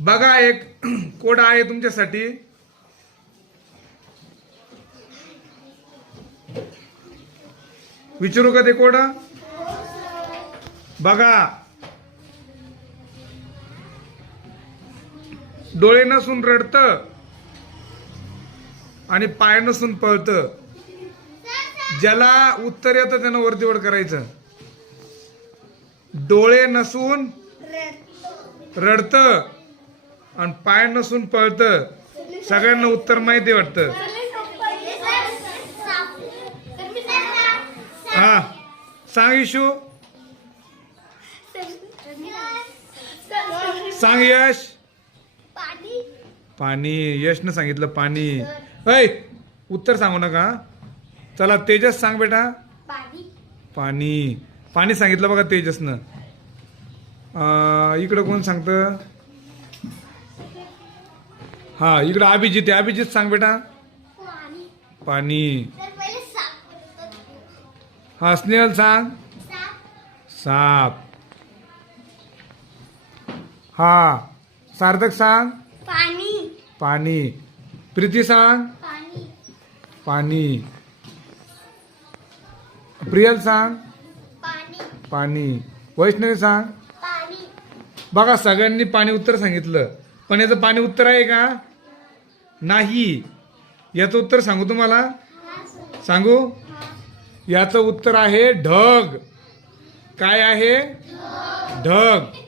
बघा एक कोड आहे तुमच्यासाठी. विचारू का ते कोड? बघा, डोळे नसून रडत आणि पाय नसून पळत. ज्याला उत्तर येतं त्यानं वरतीवर करायचं. डोळे नसून रडत आणि पाय नसून पळत. सगळ्यांना उत्तर माहिती वाटतं. हा, सांग इशू. सांग यश. पाणी. यशनं सांगितलं पाणी. ऐ, उत्तर सांगू नका. चला तेजस सांग बेटा. पाणी. पाणी सांगितलं बघा तेजसनं. इकडं कोण सांगतं? हा, इकडं अभिजित आहे. अभिजित सांग बेटा. पाणी. हा, स्नेहल सांग. साप. हा, सार्थक सांग. पाणी. प्रीती सांग. पाणी. प्रियल सांग. पाणी. वैष्णवी सांग. बघा सगळ्यांनी पाणी उत्तर सांगितलं, पण याचं पाणी उत्तर आहे का? नाही. याचं उत्तर सांगू तुम्हाला? सांगू? याचं उत्तर आहे ढग. काय आहे? ढग.